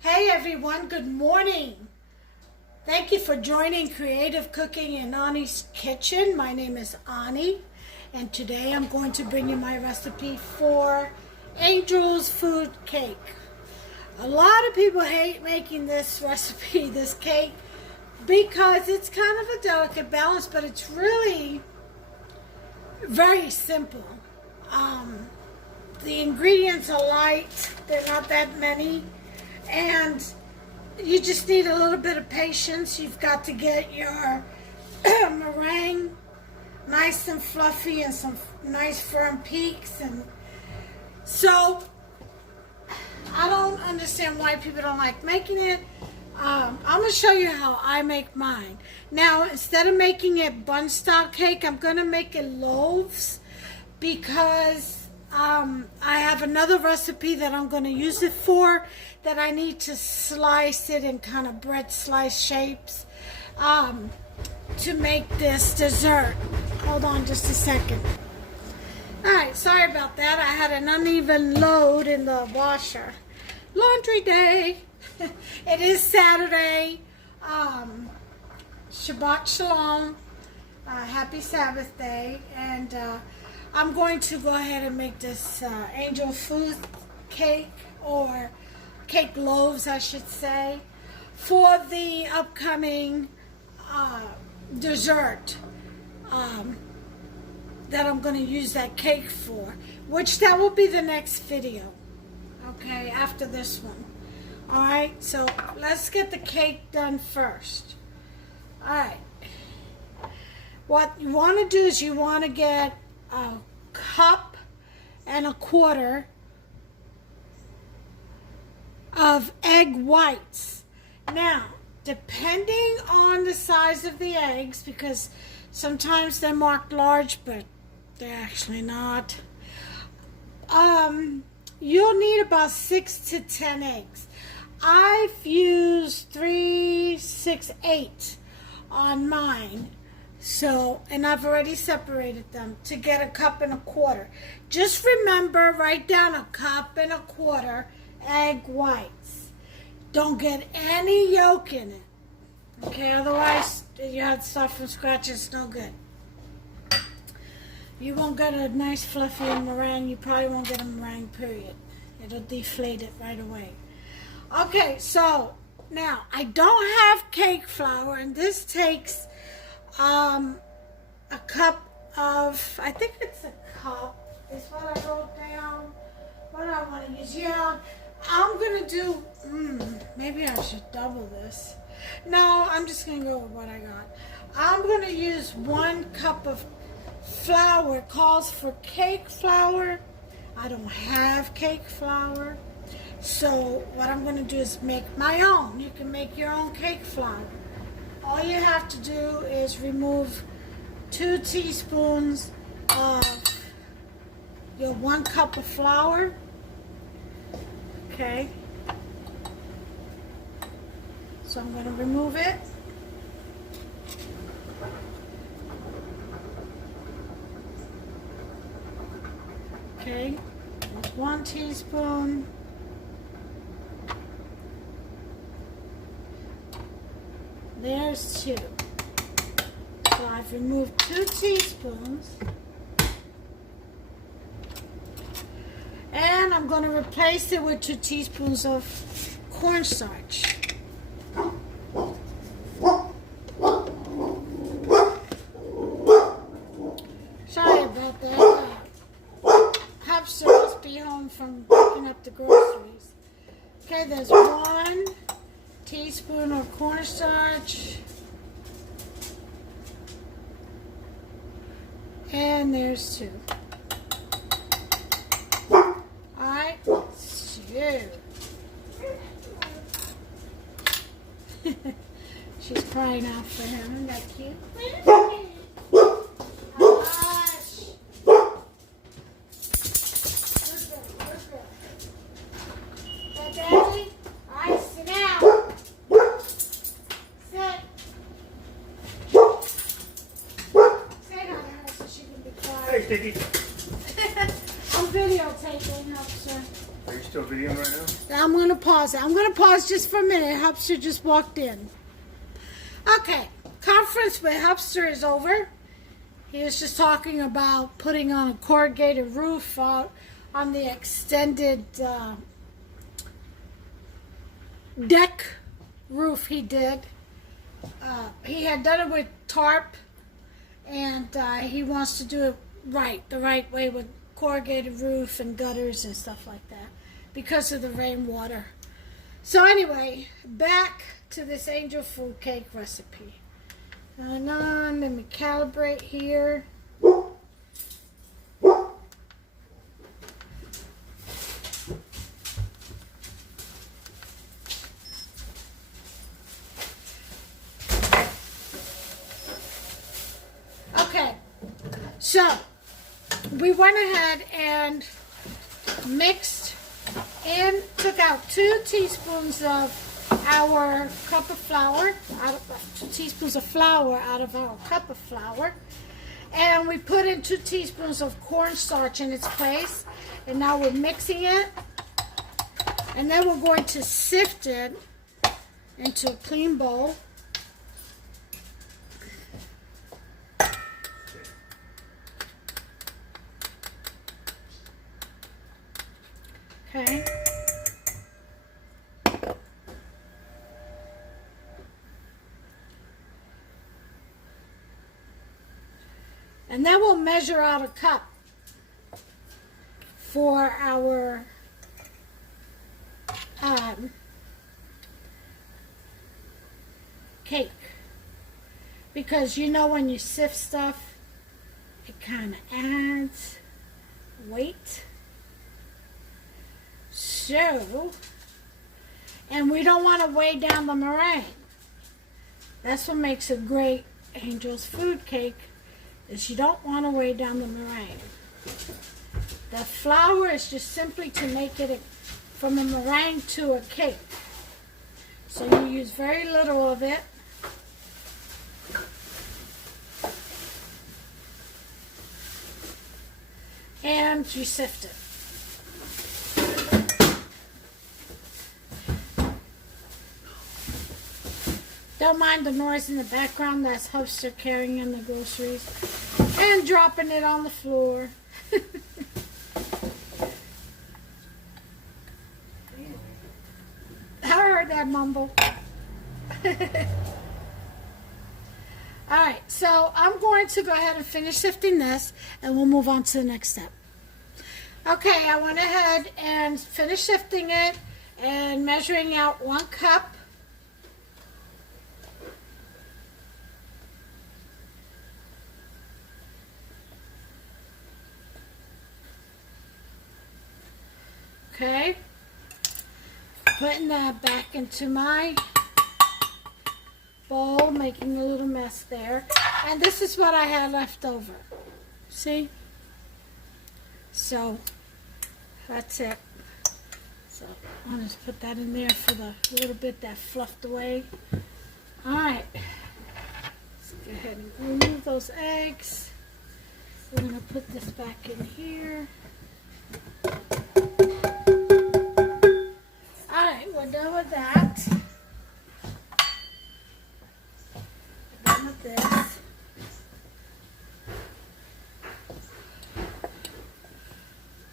Hey everyone, good morning. Thank you for joining Creative Cooking in Ani's Kitchen. My name is Ani, and today I'm going to bring you my recipe for Angel's Food Cake. A lot of people hate making this recipe, this cake, because it's kind of a delicate balance, but it's really very simple. The ingredients are light, they're not that many, and you just need a little bit of patience. You've got to get your meringue nice and fluffy and some nice firm peaks. And so I don't understand why people don't like making it. I'm going to show you how I make mine. Now, instead of making it bun style cake, I'm going to make it loaves because I have another recipe that I'm going to use it for, that I need to slice it in kind of bread slice shapes to make this dessert. Hold on just a second. Alright, sorry about that. I had an uneven load in the washer. Laundry day. It is Saturday. Shabbat Shalom. Happy Sabbath day. And I'm going to go ahead and make this angel food cake, or cake loaves I should say, for the upcoming dessert that I'm going to use that cake for, which that will be the next video, okay, after this one. Alright, so let's get the cake done first. Alright, what you want to do is you want to get a cup and a quarter of egg whites. Now, depending on the size of the eggs, because sometimes they're marked large, but they're actually not, you'll need about 6 to 10 eggs. I've used 3, 6, 8 on mine. So, and I've already separated them to get a cup and a quarter. Just remember, write down a cup and a quarter egg whites. Don't get any yolk in it. Okay, otherwise you have to start from scratch. It's no good. You won't get a nice fluffy meringue. You probably won't get a meringue, period. It'll deflate it right away. Okay, so now I don't have cake flour, and this takes a cup of, I think it's a cup, is what I wrote down, what I want to use. Yeah, I'm going to do, maybe I should double this. No, I'm just going to go with what I got. I'm going to use 1 cup of flour. It calls for cake flour. I don't have cake flour. So what I'm going to do is make my own. You can make your own cake flour. All you have to do is remove 2 teaspoons of your 1 cup of flour. Okay. So I'm going to remove it. Okay. That's 1 teaspoon. There's 2. So I've removed 2 teaspoons. And I'm going to replace it with 2 teaspoons of cornstarch. Sorry about that. Hamster must be home from picking up the groceries. Okay, there's 1 teaspoon of cornstarch, and there's 2. Alright, she's crying out for him. Isn't that cute? Hush. Good girl. Daddy? Alright, sit down. Hey, Sticky. I'm videotaping, officer. Are you still videoing right now? I'm going to pause it. I'm going to pause just for a minute. Hubster just walked in. Okay, conference with Hubster is over. He was just talking about putting on a corrugated roof on the extended deck roof he did. He had done it with tarp, and he wants to do it the right way with corrugated roof and gutters and stuff like that because of the rainwater. So anyway, back to this angel food cake recipe. Let me calibrate here. Okay, so we went ahead and mixed and took out 2 teaspoons of our cup of flour, 2 teaspoons of flour out of our cup of flour, and we put in 2 teaspoons of cornstarch in its place, and now we're mixing it, and then we're going to sift it into a clean bowl. Okay. And then we'll measure out a cup for our cake. Because you know when you sift stuff, it kind of adds weight. So, and we don't want to weigh down the meringue. That's what makes a great angel's food cake, is you don't want to weigh down the meringue. The flour is just simply to make it from a meringue to a cake. So you use very little of it. And you sift it. Don't mind the noise in the background. That's Hubster carrying in the groceries and dropping it on the floor. I heard that mumble. Alright, so I'm going to go ahead and finish sifting this, and we'll move on to the next step. Okay, I went ahead and finished sifting it and measuring out 1 cup. Okay, putting that back into my bowl, making a little mess there. And this is what I had left over. See? So, that's it. So, I'll just put that in there for the little bit that fluffed away. Alright, let's go ahead and remove those eggs. We're going to put this back in here. Alright, we're done with that. We're done with this.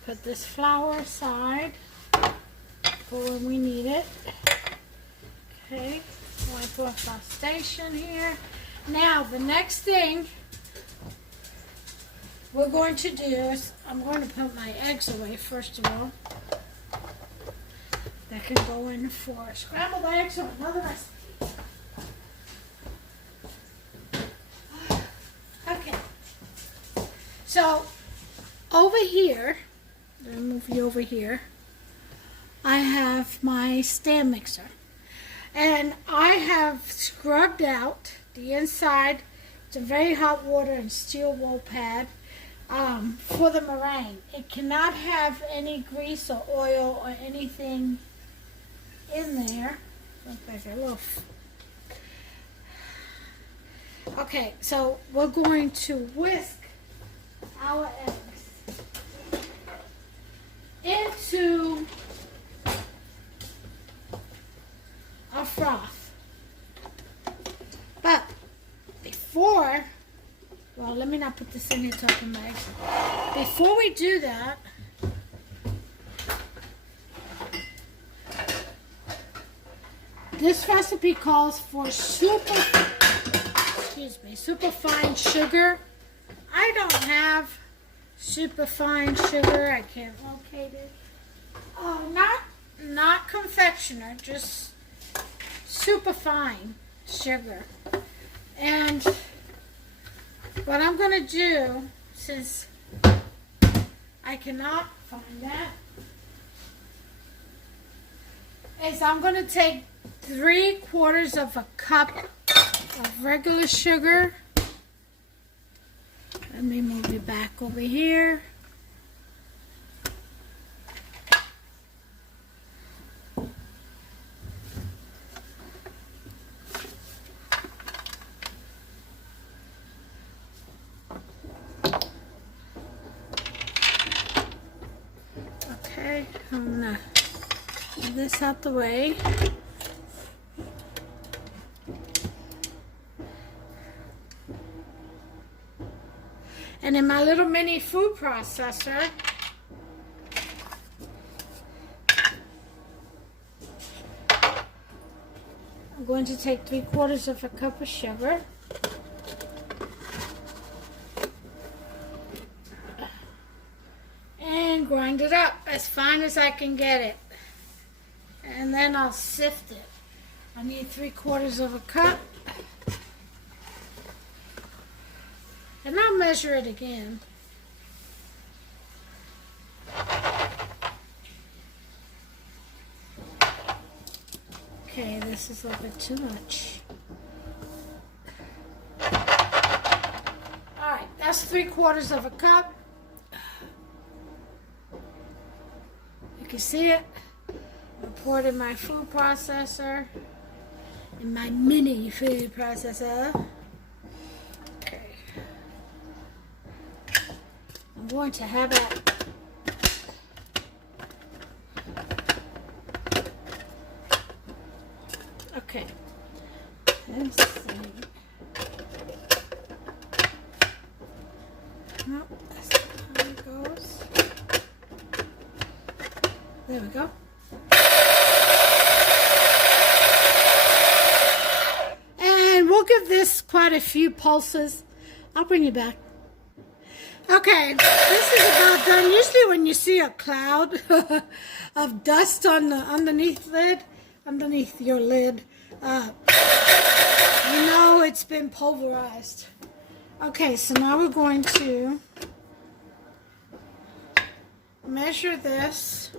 Put this flour aside for when we need it. Okay, wipe off our station here. Now, the next thing we're going to do is, I'm going to put my eggs away first of all. That can go in for scrambled eggs or another recipe. Okay. So, over here, let me move you over here, I have my stand mixer. And I have scrubbed out the inside to very hot water and steel wool pad for the meringue. It cannot have any grease or oil or anything in there. Okay, so we're going to whisk our eggs into let me not put this in here till I can make. Before we do that, this recipe calls for super fine sugar. I don't have super fine sugar. I can't locate it. Oh, not confectioner, just super fine sugar. And what I'm going to do, since I cannot find that, is I'm going to take 3/4 of a cup of regular sugar. Let me move you back over here. Okay, I'm gonna move this out the way. And in my little mini food processor, I'm going to take 3/4 of a cup of sugar. And grind it up as fine as I can get it. And then I'll sift it. I need 3/4 of a cup. And I'll measure it again. Okay, this is a little bit too much. Alright, that's 3/4 of a cup. You can see it. I pour it in my food processor. In my mini food processor. I'm going to have it. Okay. Let's see. Nope, that's not how it goes. There we go. And we'll give this quite a few pulses. I'll bring you back. Okay, this is about done. Usually when you see a cloud of dust on the underneath your lid, you know it's been pulverized. Okay, so now we're going to measure this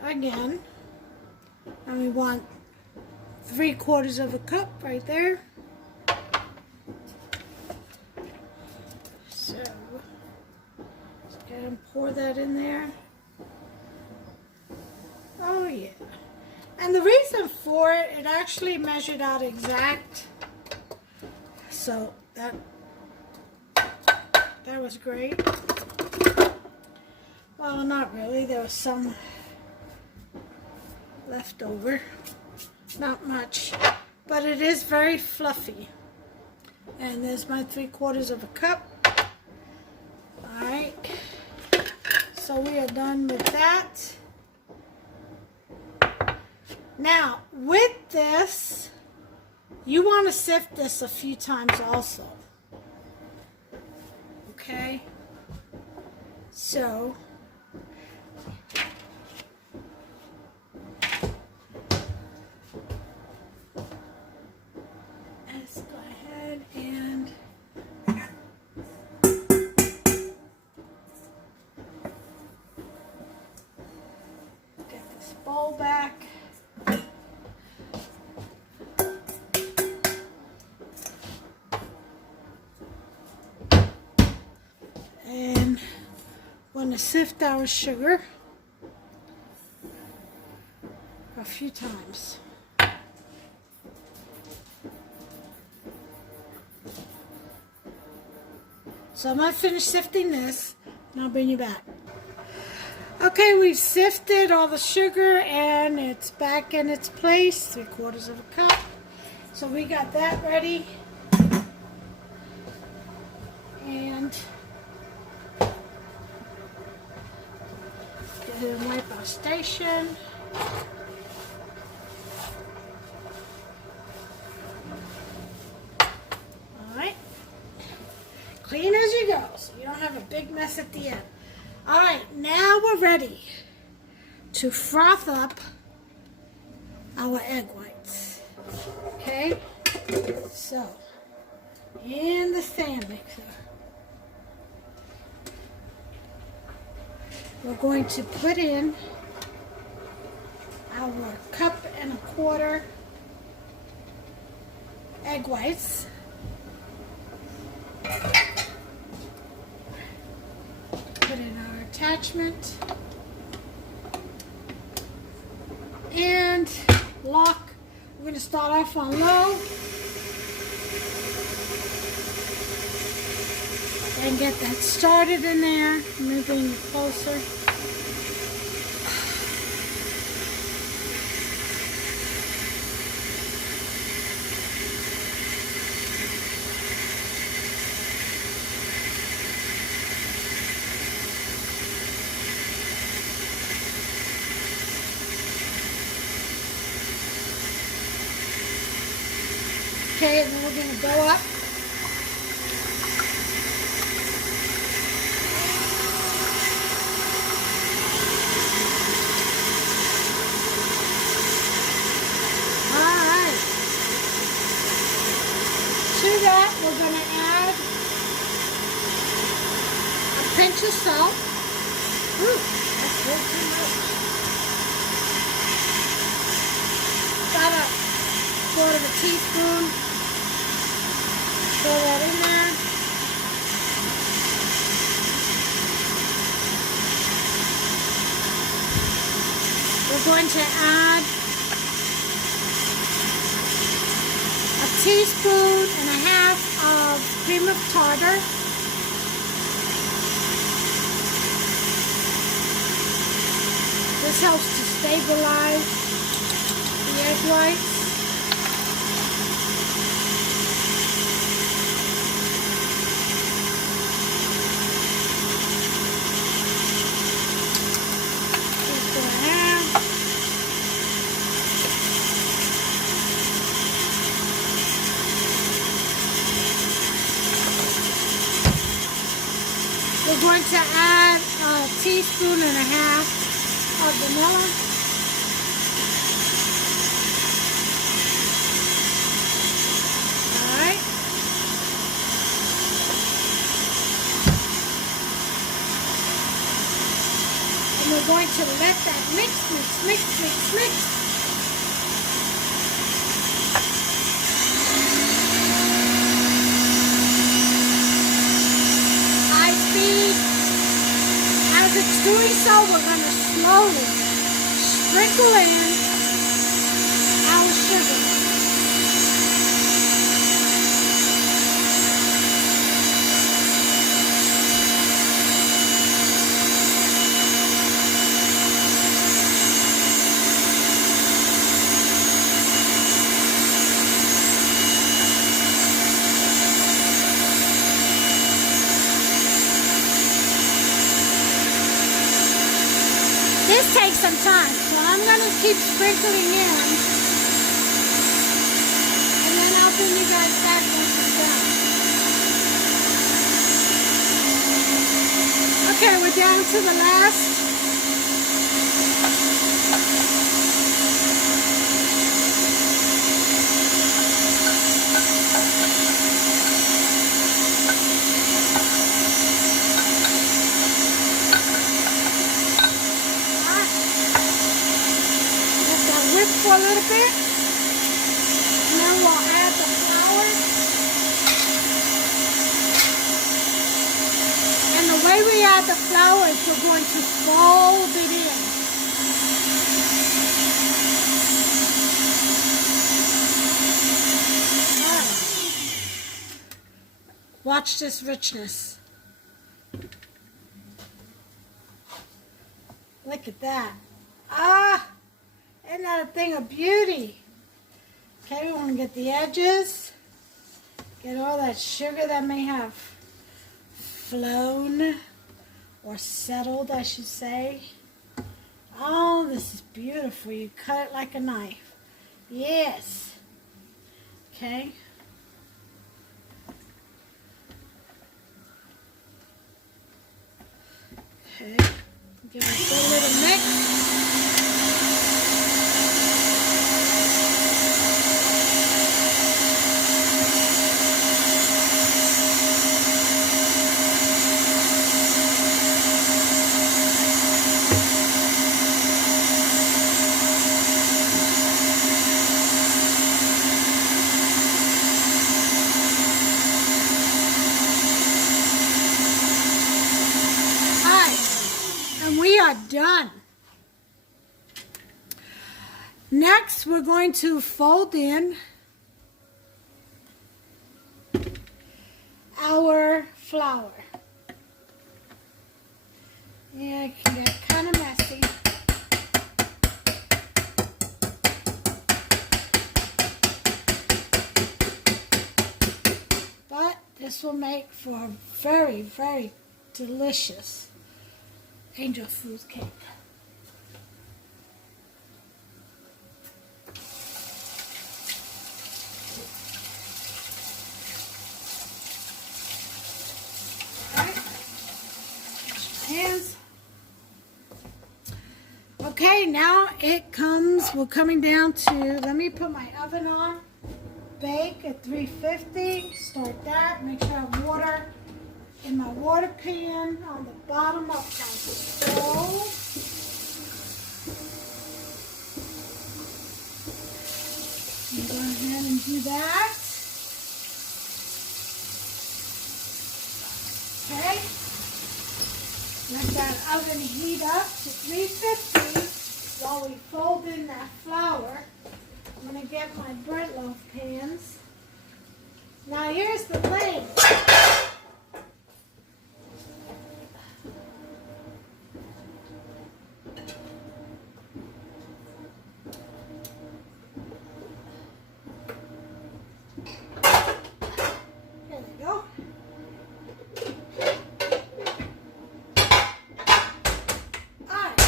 again. And we want 3/4 of a cup right there. So, let's go ahead and pour that in there. Oh yeah. And the reason for it, it actually measured out exact. So that was great. Well, not really. There was some left over. Not much. But it is very fluffy. And there's my 3/4 of a cup. Alright, so we are done with that. Now, with this, you want to sift this a few times also. Okay? So, let's go ahead and bowl back. And we're going to sift our sugar a few times. So I'm going to finish sifting this and I'll bring you back. Okay, we've sifted all the sugar and it's back in its place, 3/4 of a cup. So we got that ready. And get it and wipe our station. Alright. Clean as you go, so you don't have a big mess at the end. Alright, now we're ready to froth up our egg whites. Okay? So, in the stand mixer, we're going to put in our 1.25 cups egg whites. Put in our attachment and lock. We're going to start off on low and get that started in there. Moving it closer. Okay, and then we're going to go up. Alright. To that, we're going to add a pinch of salt. Ooh, that's a little too much. About a 1/4 teaspoon. Throw that in there. We're going to add a 1.5 teaspoons of cream of tartar. This helps to stabilize the egg whites. We're going to add 1.5 teaspoons of vanilla. Alright. And we're going to let that mix. As it's doing so, we're going to slowly sprinkle in our sugar. This takes some time, so I'm going to keep sprinkling in, and then I'll bring you guys back once it's done. Okay, we're down to the last. For a little bit, and then we'll add the flour. And the way we add the flour is we're going to fold it in. All right. Watch this richness. Look at that. Ah! Isn't that a thing of beauty? Okay, we want to get the edges. Get all that sugar that may have flown or settled, I should say. Oh, this is beautiful. You cut it like a knife. Yes. Okay. Okay. Give it a good little mix. And we are done. Next, we're going to fold in our flour. Yeah, it can get kind of messy. But this will make for a very, very delicious angel food cake. Alright, wash my hands. Okay, now we're coming down to, let me put my oven on. Bake at 350, start that, make sure I have water in my water pan on the bottom of my stove. I'm going to go ahead and do that. Okay. Let that oven heat up to 350 while we fold in that flour. I'm going to get my bread loaf pans. Now here's the thing. There we go. Alright.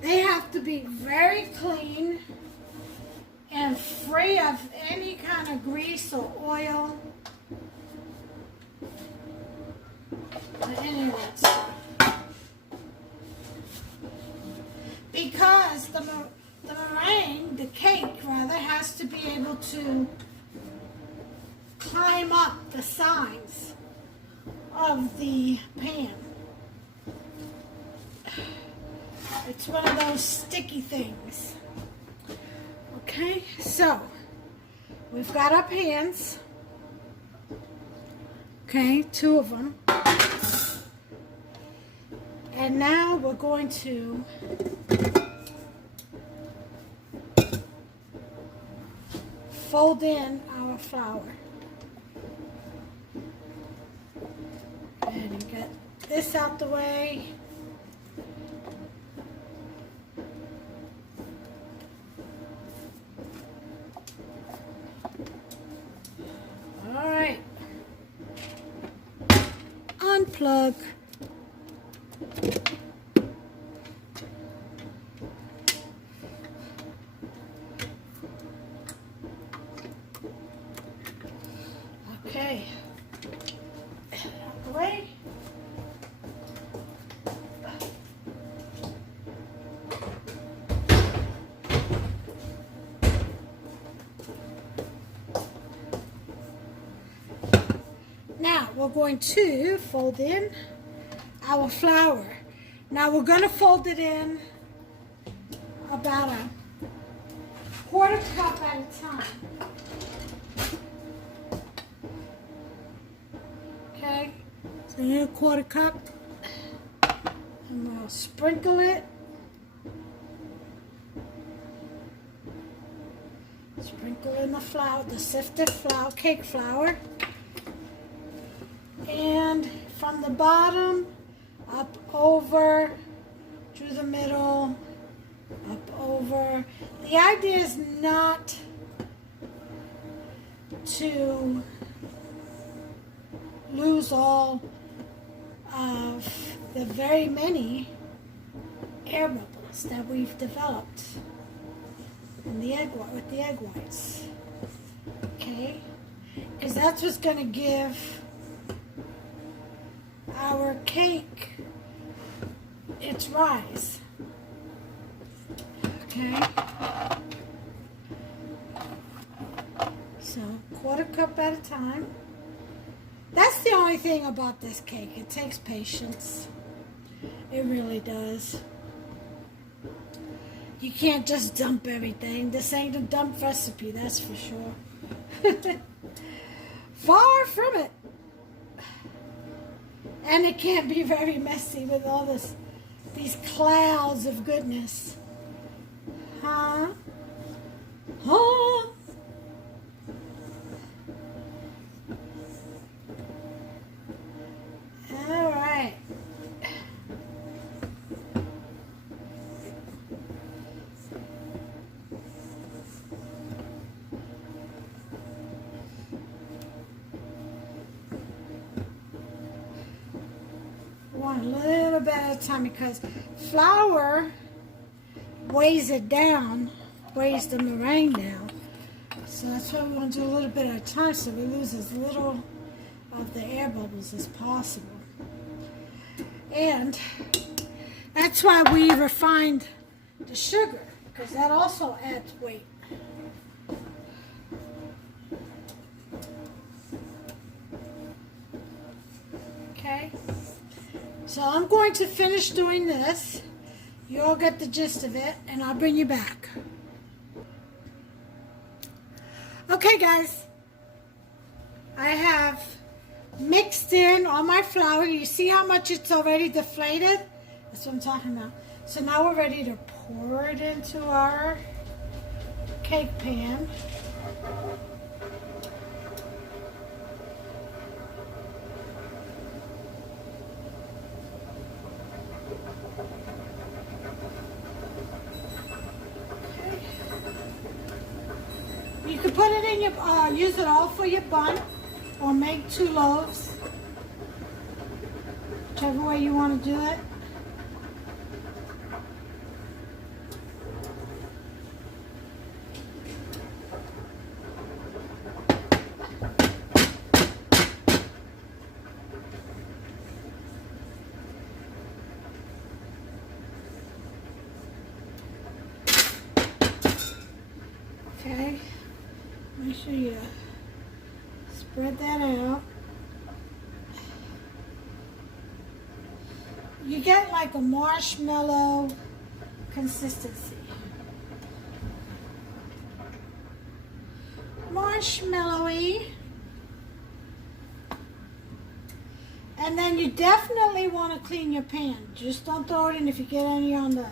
They have to be very clean and free of any kind of grease or oil or any of that stuff. Because the meringue, the cake rather, has to be able to climb up the sides of the pan. It's one of those sticky things. Okay, so we've got our pans. Okay, 2 of them. And now we're going to fold in our flour. Go ahead and get this out the way. All right. Unplug. Okay. Out the way. Now we're going to fold in our flour. Now we're going to fold it in about a 1/4 cup at a time. Okay, so here's a 1/4 cup, and we'll sprinkle it. Sprinkle in the flour, the sifted flour, cake flour. And from the bottom, up over, through the middle, up over. The idea is not to, lose all of the very many air bubbles that we've developed in the egg with the egg whites. Okay, because that's what's going to give our cake its rise. Okay, so 1/4 cup at a time. That's the only thing about this cake. It takes patience. It really does. You can't just dump everything. This ain't a dump recipe, that's for sure. Far from it. And it can't be very messy with all these clouds of goodness. Huh? Huh? All right. Want a little bit at a time because flour weighs it down, weighs the meringue down. So that's why we want to do a little bit at a time so we lose as little of the air bubbles as possible. And that's why we refined the sugar, because that also adds weight. Okay, so I'm going to finish doing this. You all get the gist of it, and I'll bring you back. Okay, guys, I have mixed in all my flour. You see how much it's already deflated? That's what I'm talking about. So now we're ready to pour it into our cake pan. You can put it in your, use it all for your bun, or make 2 loaves, whichever way you want to do it. Okay, make sure you spread that out. You get like a marshmallow consistency. Marshmallowy. And then you definitely want to clean your pan. Just don't throw it in if you get any on the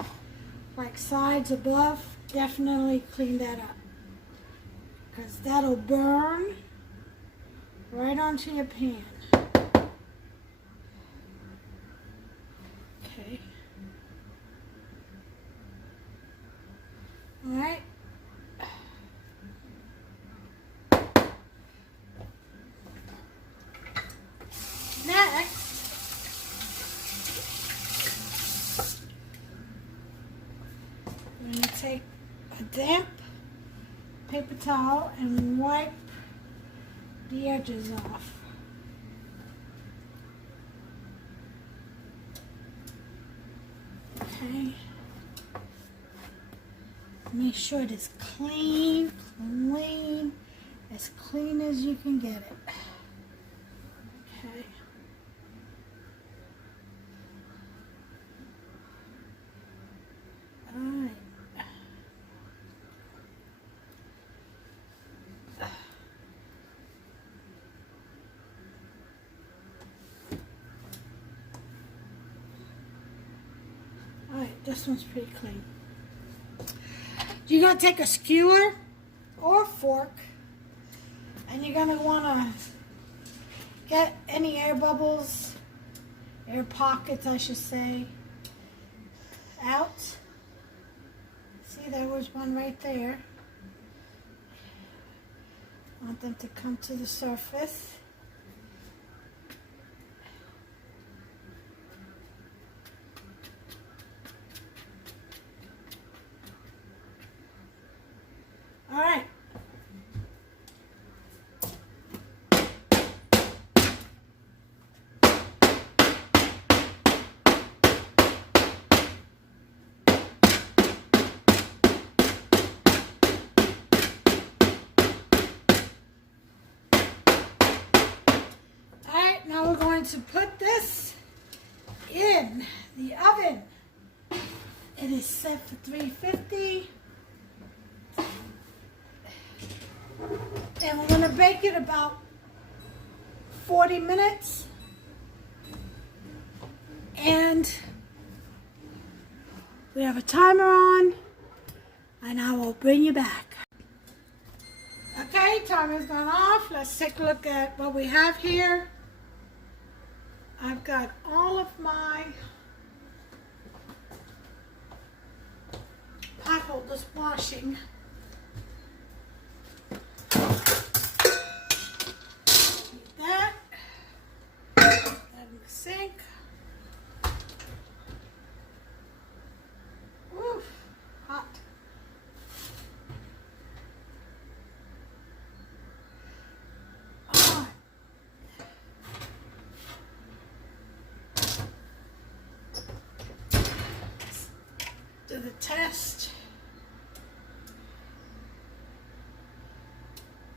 like sides above. Definitely clean that up, because that'll burn right onto your pan. Okay. All right. Next, I'm going to take a damp paper towel and wipe the edges off. Okay. Make sure it is clean, as clean as you can get it. Okay. All right. This one's pretty clean. You're going to take a skewer or a fork, and you're going to want to get any air bubbles, air pockets I should say, out. See, there was one right there. I want them to come to the surface. to put this in the oven. It is set for 350. And we're going to bake it about 40 minutes. And we have a timer on, and I will bring you back. Okay, timer's gone off. Let's take a look at what we have here. I've got all of my pot holders washing. That. That in the sink. Oof, hot. All right. Do the test.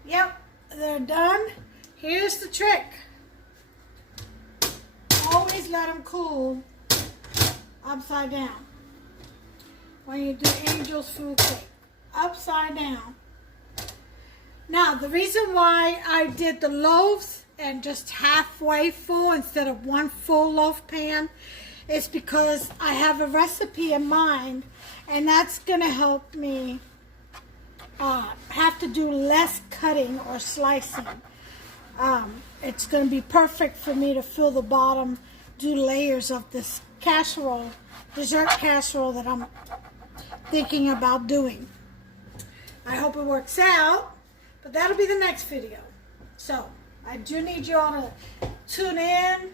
Yep, they're done. Here's the trick. Always let them cool upside down. When you do Angel's food cake, upside down. Now, the reason why I did the loaves and just halfway full instead of one full loaf pan is because I have a recipe in mind, and that's going to help me have to do less cutting or slicing. It's going to be perfect for me to fill the bottom, do layers of this casserole, dessert casserole that I'm thinking about doing. I hope it works out, but that'll be the next video. So I do need you all to tune in,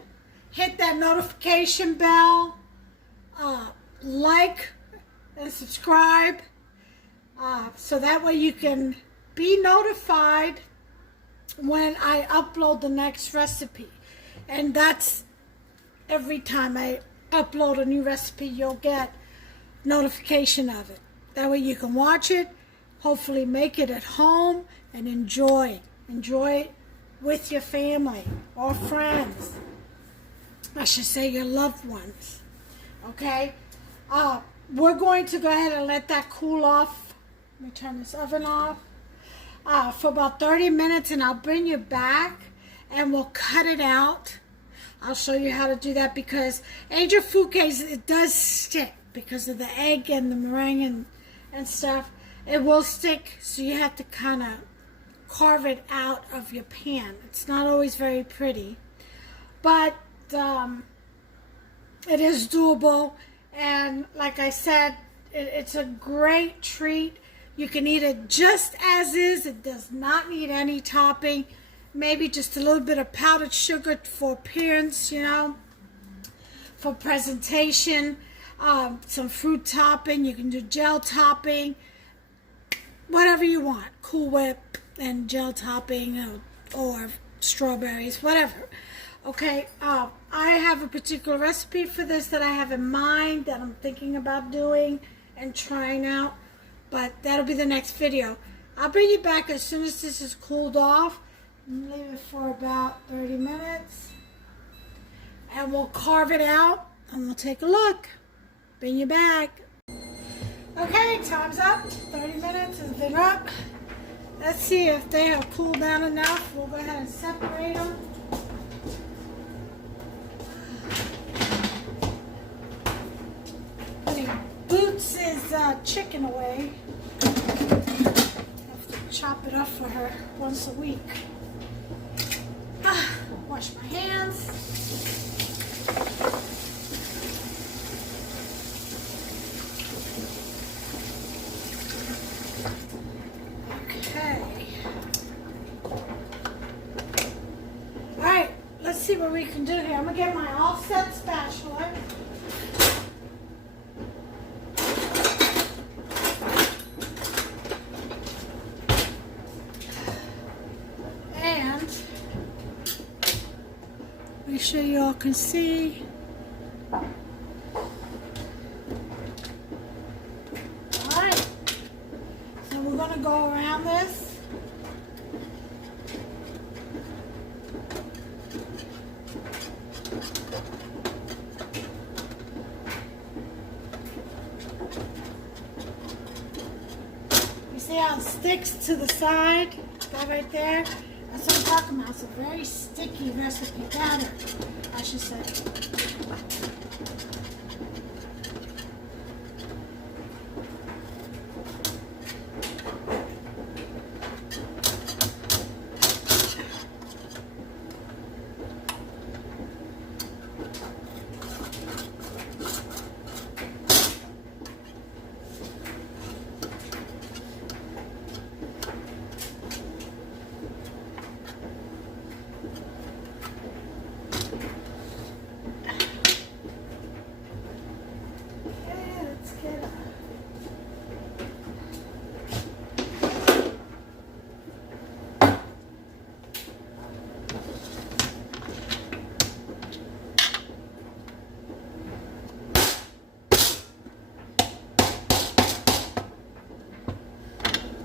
hit that notification bell, like and subscribe, so that way you can be notified when I upload the next recipe. And that's every time I upload a new recipe, you'll get notification of it. That way you can watch it, hopefully make it at home, and enjoy it with your family or friends. I should say your loved ones. Okay? We're going to go ahead and let that cool off. Let me turn this oven off. For about 30 minutes, and I'll bring you back and we'll cut it out. I'll show you how to do that, because Angel food cakes, it does stick because of the egg and the meringue and stuff. It will stick, so you have to kind of carve it out of your pan. It's not always very pretty, but it is doable. And like I said, it's a great treat. You can eat it just as is. It does not need any topping. Maybe just a little bit of powdered sugar for appearance, you know, for presentation. Some fruit topping. You can do gel topping. Whatever you want. Cool Whip and gel topping, or strawberries, whatever. Okay, I have a particular recipe for this that I have in mind that I'm thinking about doing and trying out, but that'll be the next video. I'll bring you back as soon as this is cooled off. Leave it for about 30 minutes, and we'll carve it out and we'll take a look. Bring you back. Okay, time's up. 30 minutes has been up. Let's see if they have cooled down enough. We'll go ahead and separate them. Boots is chicken away. I have to chop it up for her once a week. Wash my hands. Okay. Alright, let's see what we can do here. I'm going to get my offset spatula. Make sure you all can see. Alright, so we're going to go around this. See how it sticks to the side? That right there? That's what I'm talking about. It's a very sticky recipe batter, I should say.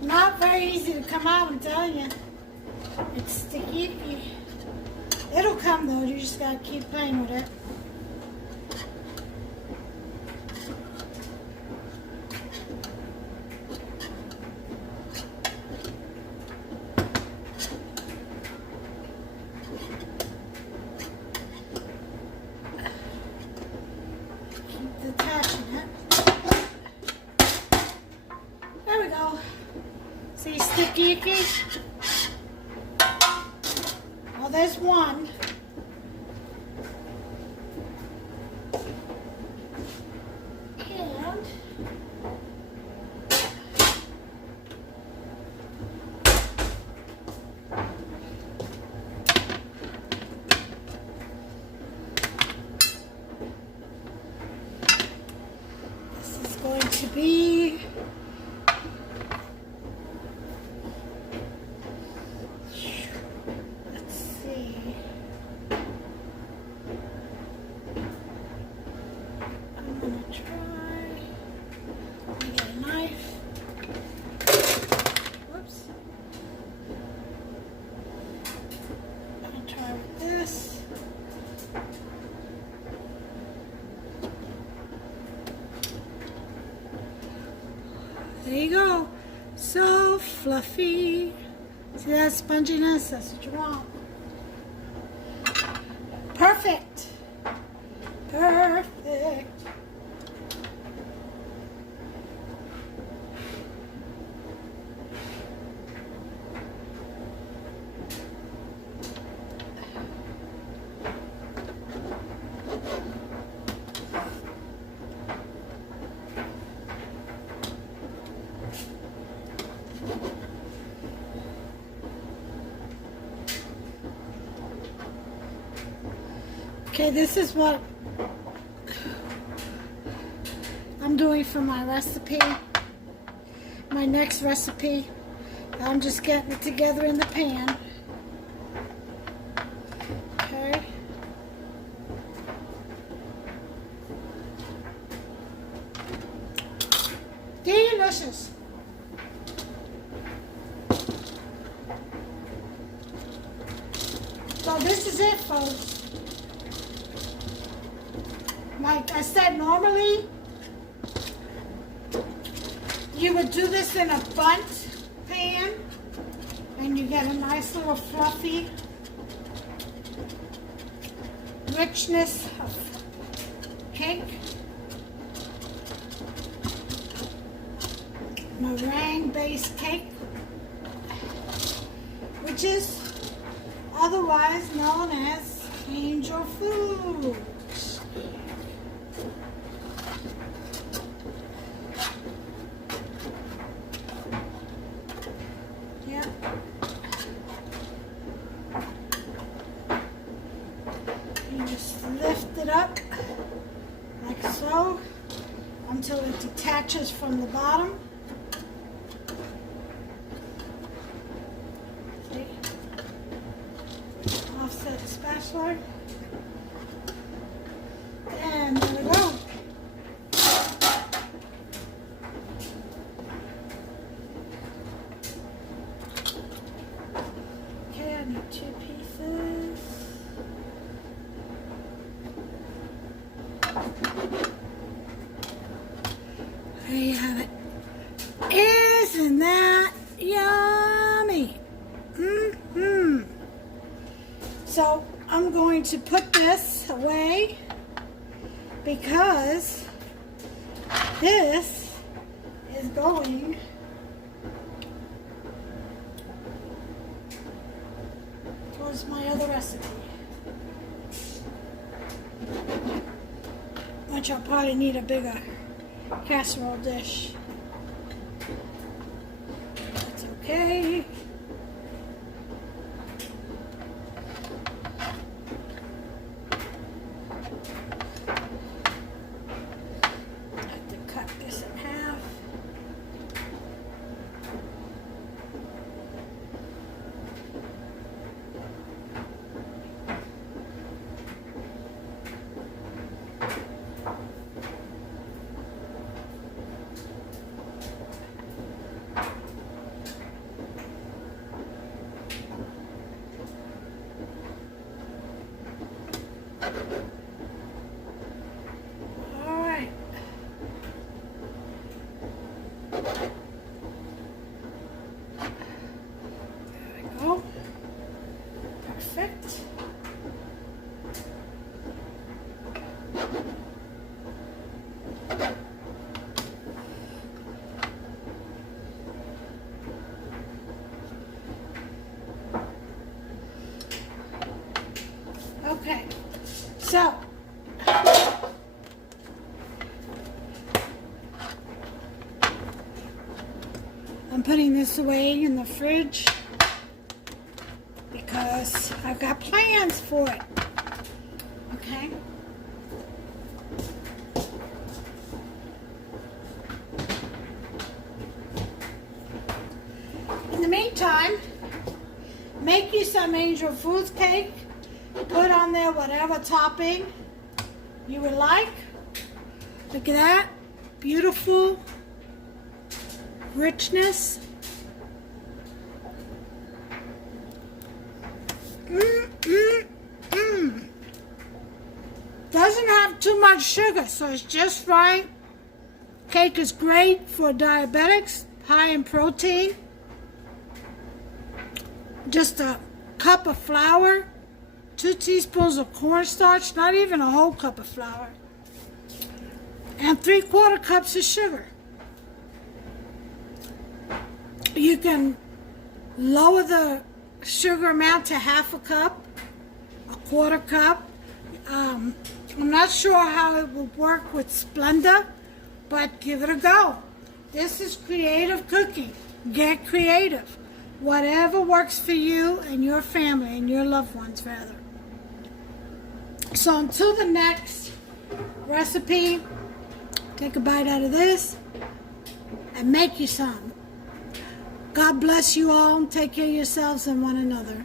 Not very easy to come out, I'm telling you. It's sticky. It'll come though, you just gotta keep playing with it. Keep detaching it. There we go. See, sticky icky? Well, there's one. And this is going to be there you go. So fluffy. See that sponginess? That's what you want. Perfect. Perfect. Okay, this is what I'm doing for my recipe, my next recipe. I'm just getting it together in the pan. Okay. Delicious. So this is it, folks. Like I said, normally you would do this in a bundt pan and you get a nice little fluffy richness of cake. Meringue based cake, which is otherwise known as angel food. You just lift it up like so until it detaches from the bottom. See? Offset the spatula. And there we go. Okay, I need 2 pieces. There you have it. Is Isn't that yummy? So I'm going to put this away because this is going towards my other recipe, which I'll probably need a bigger casserole dish. That's okay. I have to cut this in half. Alright. There we go. Perfect. Okay, so I'm putting this away in the fridge because I've got plans for it. Okay. In the meantime, make you some angel food cake. Put on there whatever topping you would like. Look at that. Beautiful richness. Doesn't have too much sugar, so it's just right. Cake is great for diabetics, high in protein. Just a cup of flour, 2 teaspoons of cornstarch, not even a whole cup of flour, and 3/4 cups of sugar. You can lower the sugar amount to 1/2 cup, 1/4 cup. I'm not sure how it will work with Splenda, but give it a go. This is creative cooking. Get creative. Whatever works for you and your family and your loved ones, rather. So until the next recipe, take a bite out of this and make you some. God bless you all, and take care of yourselves and one another.